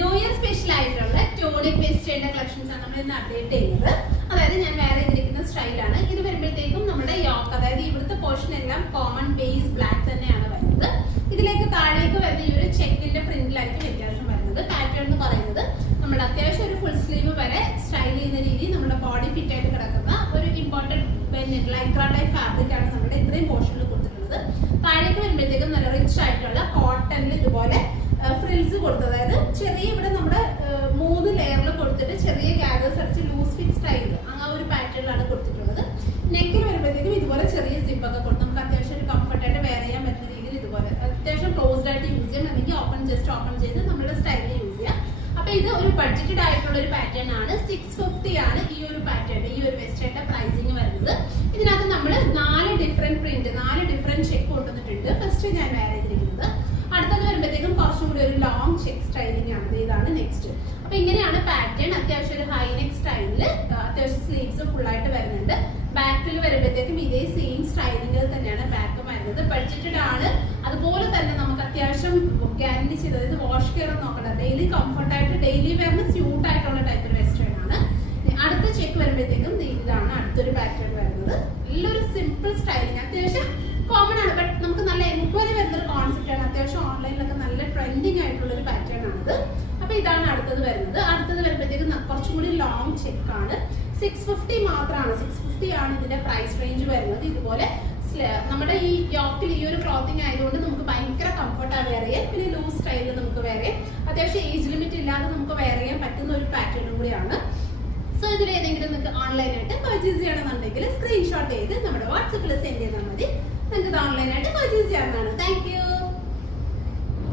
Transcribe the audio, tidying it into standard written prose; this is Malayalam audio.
ന്യൂ ഇയർ സ്പെഷ്യൽ ആയിട്ടുള്ള ടോണിക് വെസ്റ്റേണിന്റെ കളക്ഷൻസ് ആണ് നമ്മൾ ഇന്ന് അപ്ഡേറ്റ് ചെയ്യുന്നത്. അതായത് ഞാൻ വേറെ ചെയ്തിരിക്കുന്ന സ്റ്റൈലാണ്. ഇത് വരുമ്പോഴത്തേക്കും നമ്മുടെ യോക്ക്, അതായത് ഇവിടുത്തെ പോർഷൻ എല്ലാം കോമൺ ബേസ് ബ്ലാക്ക് തന്നെയാണ് വരുന്നത്. ഇതിലേക്ക് താഴേക്ക് വരുന്ന ഈ ഒരു ചെക്കിന്റെ പ്രിന്റിലായിരിക്കും വ്യത്യാസം വരുന്നത്. പാറ്റേൺ എന്ന് പറയുന്നത് നമ്മുടെ അത്യാവശ്യം ഒരു ഫുൾ സ്ലീവ് വരെ സ്റ്റൈൽ ചെയ്യുന്ന രീതി നമ്മുടെ ബോഡി ഫിറ്റ് ആയിട്ട് കിടക്കുന്ന ഒരു ഇമ്പോർട്ടന്റ് ലൈക്ര ടൈപ്പ് ഫാബ്രിക് ആണ് നമ്മുടെ ഇത്രയും പോർഷനിൽ കൊടുത്തിട്ടുള്ളത്. താഴേക്ക് വരുമ്പോഴത്തേക്കും നല്ല റിച്ച് ആയിട്ടുള്ള കോട്ടണിൽ ഇതുപോലെ ഫ്രിൽസ് കൊടുത്തത്, അതായത് ചെറിയ ഇവിടെ നമ്മുടെ 3 ലെയറിൽ കൊടുത്തിട്ട് ചെറിയ ഗ്യാദേഴ്സ് അടിച്ച് ലൂസ് ഫിറ്റ് സ്റ്റൈൽ ആ ഒരു പാറ്റേണിലാണ് കൊടുത്തിട്ടുള്ളത്. നെക്കിൽ വരുമ്പോഴത്തേക്കും ഇതുപോലെ ചെറിയ സിപ്പ് ഒക്കെ കൊടുത്ത് നമുക്ക് അത്യാവശ്യം ഒരു കംഫർട്ട് ആയിട്ട് വെയർ ചെയ്യാൻ പറ്റുന്ന രീതിയിൽ ഇതുപോലെ അത്യാവശ്യം ക്ലോസ്ഡ് ആയിട്ട് യൂസ് ചെയ്യാം, അല്ലെങ്കിൽ ജസ്റ്റ് ഓപ്പൺ ചെയ്ത് നമ്മുടെ സ്റ്റൈലിൽ യൂസ് ചെയ്യാം. അപ്പൊ ഇത് ഒരു ബഡ്ജറ്റഡ് ആയിട്ടുള്ള ഒരു പാറ്റേൺ ആണ്. 650 ആണ് ഈ ഒരു പാറ്റേൺ, ഈ ഒരു വെസ്റ്റേണിന്റെ പ്രൈസിങ് വരുന്നത്. ഇതിനകത്ത് നമ്മൾ 4 ഡിഫറെന്റ് പ്രിന്റ്, 4 ഡിഫറെന്റ് ചെക്ക് കൊണ്ടുവന്നിട്ടുണ്ട്. ഫസ്റ്റ് ഞാൻ വെയർ ചെയ്തിരിക്കുന്നത്. അടുത്തത് വരുമ്പോഴത്തേക്കും കുറച്ചും കൂടി ഒരു ലോങ് ചെക്ക് സ്റ്റൈലിംഗ് ആണ്. ഇതാണ് നെക്സ്റ്റ്. അപ്പൊ ഇങ്ങനെയാണ് പാറ്റേൺ. അത്യാവശ്യം ഒരു ഹൈ നെക്ക് സ്റ്റൈലില് അത്യാവശ്യം സ്ലീവ്സ് ഫുൾ ആയിട്ട് വരുന്നുണ്ട്. ബാക്കിൽ വരുമ്പോഴത്തേക്കും ഇതേ സെയിം സ്റ്റൈലിംഗിൽ തന്നെയാണ് ബാക്ക് വരുന്നത്. ബഡ്ജറ്റഡ് ആണ്. അതുപോലെ തന്നെ നമുക്ക് അത്യാവശ്യം ഗ്യാരണ്ടി ചെയ്ത്, അതായത് വാഷ് കെയർ നോക്കണം, ഡെയിലി കംഫർട്ട് ആയിട്ട് ഡെയിലി വെയറിന് സ്യൂട്ട് ആയിട്ടുള്ള ടൈപ്പ് വെസ്റ്റേൺ ആണ്. അടുത്ത ചെക്ക് വരുമ്പോഴത്തേക്കും ഇതാണ് അടുത്തൊരു പാറ്റേൺ വരുന്നത്. നല്ലൊരു സിമ്പിൾ സ്റ്റൈലിംഗ്, അത്യാവശ്യം കോമൺ ആണ്, ബട്ട് നമുക്ക് നല്ല എൻക്വയറി വരുന്ന ഒരു കോൺസെപ്റ്റ് ആണ്. അത്യാവശ്യം ഓൺലൈനിലൊക്കെ നല്ല ട്രെൻഡിങ് ആയിട്ടുള്ള ഒരു പാറ്റേൺ ആണിത്. അപ്പൊ ഇതാണ് അടുത്തത് വരുന്നത്. അടുത്തത് വരുമ്പോഴത്തേക്കും കുറച്ചും കൂടി ലോങ് ചെക്ക് ആണ്. 650 മാത്രമാണ്. 650 ആണ് ഇതിന്റെ പ്രൈസ് റേഞ്ച് വരുന്നത്. ഇതുപോലെ നമ്മുടെ ഈ യോക്കിൽ ഈ ഒരു ക്ലോത്തിങ് ആയതുകൊണ്ട് നമുക്ക് ഭയങ്കര കംഫർട്ടാണ് വെയർ ചെയ്യാൻ. പിന്നെ ലൂസ് സ്റ്റൈലിൽ നമുക്ക് വെയർ ചെയ്യാം. അത്യാവശ്യം ഏജ് ലിമിറ്റ് ഇല്ലാതെ നമുക്ക് വെയർ ചെയ്യാൻ പറ്റുന്ന ഒരു പാറ്റേണും കൂടിയാണ്. സോ ഇതിൽ ഏതെങ്കിലും നിങ്ങൾക്ക് ഓൺലൈനായിട്ട് പർച്ചേസ് ചെയ്യണമെന്നുണ്ടെങ്കിൽ സ്ക്രീൻഷോട്ട് ചെയ്ത് നമ്മുടെ വാട്സപ്പിൽ സെൻഡ് ചെയ്താൽ മതി. നിങ്ങൾക്ക് ഇത് ഓൺലൈനായിട്ട് പർച്ചേസ് ചെയ്യാവുന്നതാണ്. Thank you.